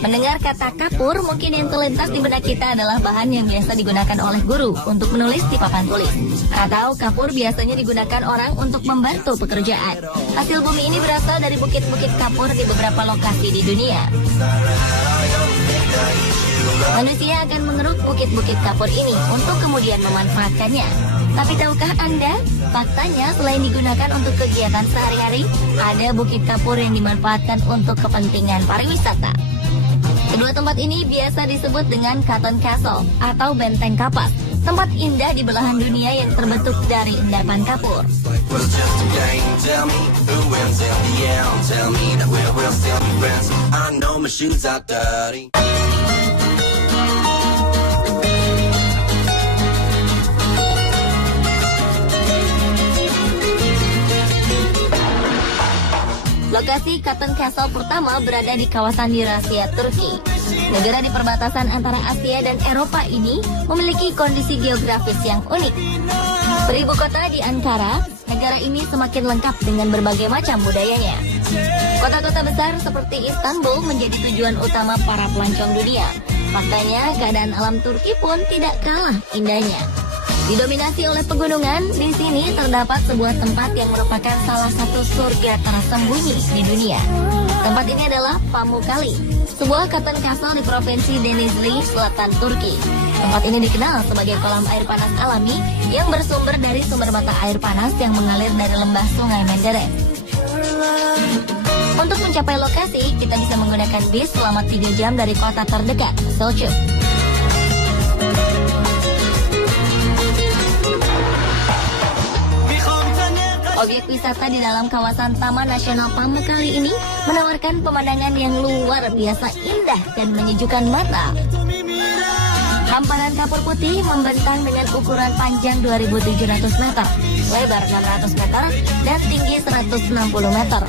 Mendengar kata kapur, mungkin yang terlintas di benak kita adalah bahan yang biasa digunakan oleh guru untuk menulis di papan tulis. Atau kapur biasanya digunakan orang untuk membantu pekerjaan. Hasil bumi ini berasal dari bukit-bukit kapur di beberapa lokasi di dunia. Manusia akan mengeruk bukit-bukit kapur ini untuk kemudian memanfaatkannya. Tapi tahukah Anda, faktanya selain digunakan untuk kegiatan sehari-hari, ada bukit kapur yang dimanfaatkan untuk kepentingan pariwisata. Kedua tempat ini biasa disebut dengan Cotton Castle atau Benteng Kapas, tempat indah di belahan dunia yang terbentuk dari endapan kapur. Lokasi Cotton Castle pertama berada di kawasan Eurasia, Turki. Negara di perbatasan antara Asia dan Eropa ini memiliki kondisi geografis yang unik. Beribu kota di Ankara, negara ini semakin lengkap dengan berbagai macam budayanya. Kota-kota besar seperti Istanbul menjadi tujuan utama para pelancong dunia. Faktanya, keadaan alam Turki pun tidak kalah indahnya. Didominasi oleh pegunungan, di sini terdapat sebuah tempat yang merupakan salah satu surga tersembunyi di dunia. Tempat ini adalah Pamukkale, sebuah cotton castle di provinsi Denizli, selatan Turki. Tempat ini dikenal sebagai kolam air panas alami yang bersumber dari sumber mata air panas yang mengalir dari lembah Sungai Menderes. Untuk mencapai lokasi, kita bisa menggunakan bis selama 3 jam dari kota terdekat, Selçuk. Objek wisata di dalam kawasan Taman Nasional Pamukkale ini menawarkan pemandangan yang luar biasa indah dan menyejukkan mata. Hamparan kapur putih membentang dengan ukuran panjang 2.700 meter, lebar 600 meter, dan tinggi 160 meter.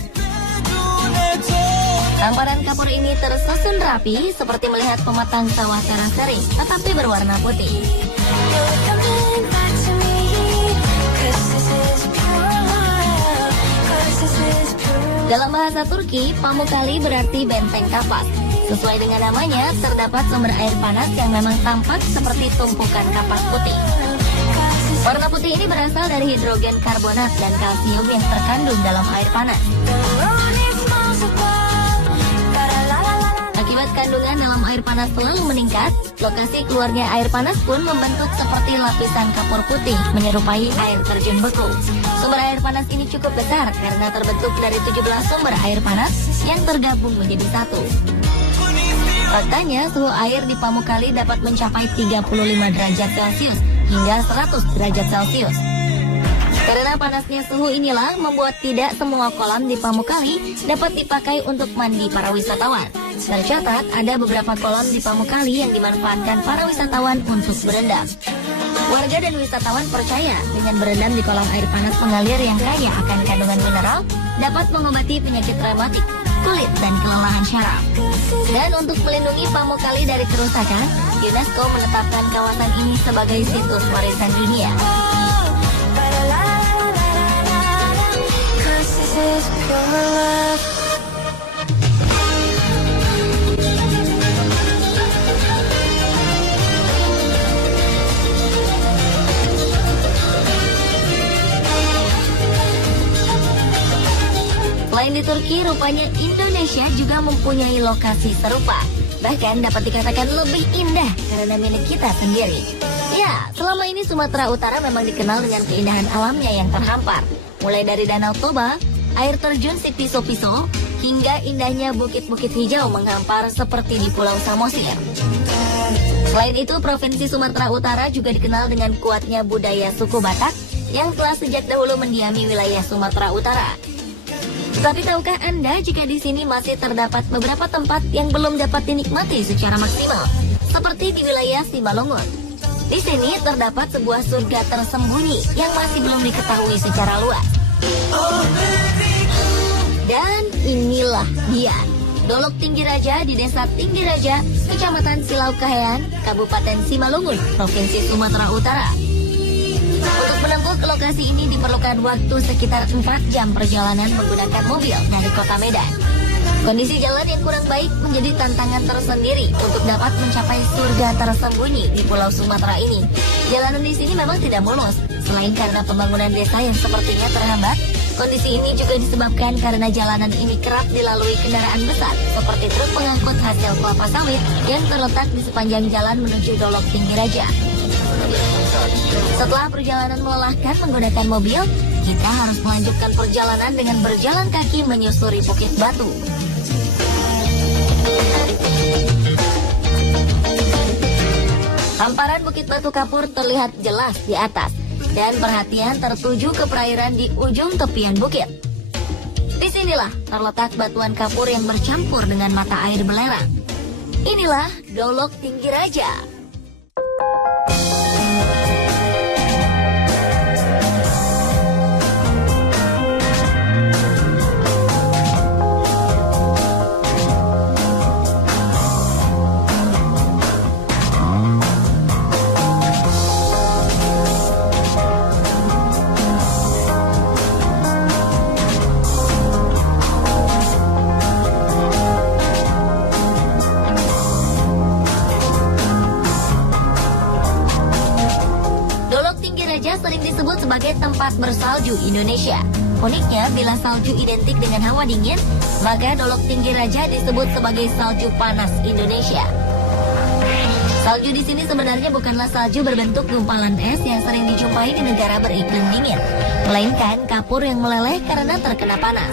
Hamparan kapur ini tersusun rapi seperti melihat pematang sawah teras kering, tetapi berwarna putih. Dalam bahasa Turki, Pamukkale berarti benteng kapas. Sesuai dengan namanya, terdapat sumber air panas yang memang tampak seperti tumpukan kapas putih. Warna putih ini berasal dari hidrogen karbonat dan kalsium yang terkandung dalam air panas. Akibat kandungan dalam air panas selalu meningkat, lokasi keluarnya air panas pun membentuk seperti lapisan kapur putih menyerupai air terjun beku. Sumber air panas ini cukup besar karena terbentuk dari 17 sumber air panas yang tergabung menjadi satu. Faktanya, suhu air di Pamukkale dapat mencapai 35 derajat Celcius hingga 100 derajat Celcius. Karena panasnya suhu inilah membuat tidak semua kolam di Pamukkale dapat dipakai untuk mandi para wisatawan. Tercatat ada beberapa kolam di Pamukkale yang dimanfaatkan para wisatawan untuk berendam. Warga dan wisatawan percaya dengan berendam di kolam air panas mengalir yang kaya akan kandungan mineral dapat mengobati penyakit rematik, kulit, dan kelelahan syaraf. Dan untuk melindungi Pamukkale dari kerusakan, UNESCO menetapkan kawasan ini sebagai situs warisan dunia. Selain di Turki, rupanya Indonesia juga mempunyai lokasi serupa. Bahkan dapat dikatakan lebih indah karena milik kita sendiri. Ya, selama ini Sumatera Utara memang dikenal dengan keindahan alamnya yang terhampar. Mulai dari Danau Toba, air terjun Sipiso-Piso, hingga indahnya bukit-bukit hijau menghampar seperti di Pulau Samosir. Selain itu, Provinsi Sumatera Utara juga dikenal dengan kuatnya budaya suku Batak yang telah sejak dahulu mendiami wilayah Sumatera Utara. Tetapi tahukah Anda jika di sini masih terdapat beberapa tempat yang belum dapat dinikmati secara maksimal, seperti di wilayah Simalungun. Di sini terdapat sebuah surga tersembunyi yang masih belum diketahui secara luas. Dan inilah dia, Dolok Tinggi Raja di Desa Tinggi Raja, Kecamatan Silau Kahayan, Kabupaten Simalungun, Provinsi Sumatera Utara. Untuk menempuh ke lokasi ini diperlukan waktu sekitar 4 jam perjalanan menggunakan mobil dari kota Medan. Kondisi jalan yang kurang baik menjadi tantangan tersendiri untuk dapat mencapai surga tersembunyi di Pulau Sumatera ini. Jalanan di sini memang tidak mulus. Selain karena pembangunan desa yang sepertinya terhambat, kondisi ini juga disebabkan karena jalanan ini kerap dilalui kendaraan besar seperti truk pengangkut hasil kelapa sawit yang terletak di sepanjang jalan menuju Dolok Tinggi Raja. Setelah perjalanan melelahkan menggunakan mobil, kita harus melanjutkan perjalanan dengan berjalan kaki menyusuri Bukit Batu. Hamparan Bukit Batu Kapur terlihat jelas di atas, dan perhatian tertuju ke perairan di ujung tepian bukit. Disinilah terletak batuan kapur yang bercampur dengan mata air belerang. Inilah Dolok Tinggi Raja. Sering disebut sebagai tempat bersalju Indonesia. Uniknya, bila salju identik dengan hawa dingin, maka Dolok Tinggi Raja disebut sebagai salju panas Indonesia. Salju di sini sebenarnya bukanlah salju berbentuk gumpalan es yang sering dijumpai di negara beriklim dingin, melainkan kapur yang meleleh karena terkena panas.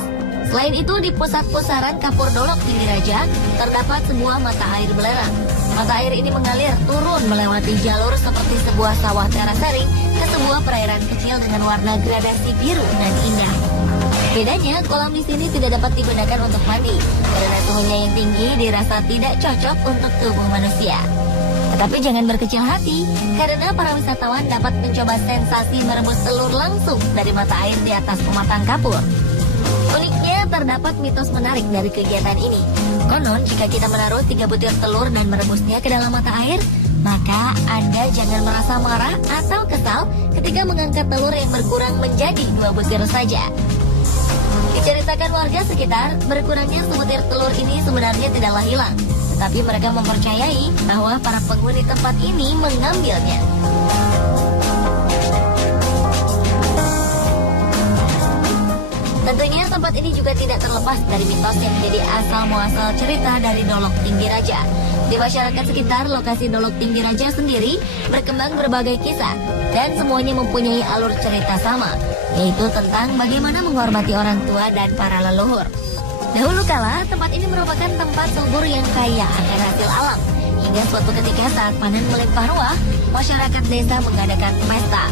Selain itu, di pusat pusaran kapur Dolok Tinggi Raja terdapat sebuah mata air belerang. Mata air ini mengalir turun melewati jalur seperti sebuah sawah terasering ke sebuah perairan kecil dengan warna gradasi biru dan indah. Bedanya, kolam di sini tidak dapat digunakan untuk mandi karena suhunya yang tinggi dirasa tidak cocok untuk tubuh manusia. Tetapi jangan berkecil hati, karena para wisatawan dapat mencoba sensasi merebus telur langsung dari mata air di atas pematang kapur. Uniknya, terdapat mitos menarik dari kegiatan ini. Konon, jika kita menaruh 3 butir telur dan merebusnya ke dalam mata air, maka Anda jangan merasa marah atau kesal ketika mengangkat telur yang berkurang menjadi 2 butir saja. Diceritakan warga sekitar, berkurangnya sebutir telur ini sebenarnya tidaklah hilang, tetapi mereka mempercayai bahwa para penghuni tempat ini mengambilnya. Tentunya tempat ini juga tidak terlepas dari mitos yang menjadi asal-muasal cerita dari Dolok Tinggi Raja. Di masyarakat sekitar lokasi Dolok Tinggi Raja sendiri berkembang berbagai kisah, dan semuanya mempunyai alur cerita sama, yaitu tentang bagaimana menghormati orang tua dan para leluhur. Dahulu kala, tempat ini merupakan tempat subur yang kaya akan hasil alam. Hingga suatu ketika saat panen melimpah ruah, masyarakat desa mengadakan pesta.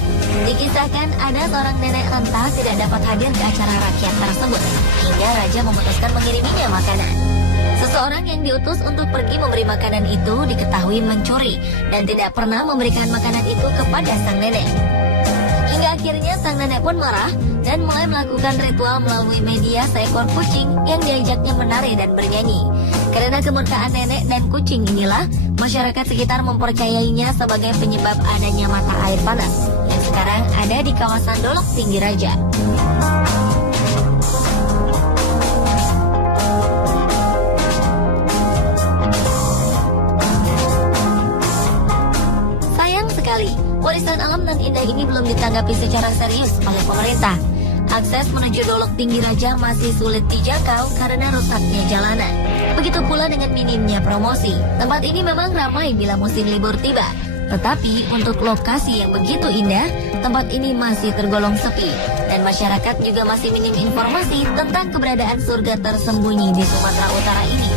Dikisahkan ada seorang nenek renta tidak dapat hadir ke acara rakyat tersebut, hingga raja memutuskan mengiriminya makanan. Seseorang yang diutus untuk pergi memberi makanan itu diketahui mencuri dan tidak pernah memberikan makanan itu kepada sang nenek. Hingga akhirnya sang nenek pun marah dan mulai melakukan ritual melalui media seekor kucing yang diajaknya menari dan bernyanyi. Karena kemurkaan nenek dan kucing inilah, masyarakat sekitar mempercayainya sebagai penyebab adanya mata air panas yang sekarang ada di kawasan Dolok Tinggi Raja. Sayang sekali, warisan alam dan indah ini belum ditanggapi secara serius oleh pemerintah. Akses menuju Dolok Tinggi Raja masih sulit dijangkau karena rusaknya jalanan. Begitu pula dengan minimnya promosi. Tempat ini memang ramai bila musim libur tiba. Tetapi untuk lokasi yang begitu indah, tempat ini masih tergolong sepi. Dan masyarakat juga masih minim informasi tentang keberadaan surga tersembunyi di Sumatera Utara ini.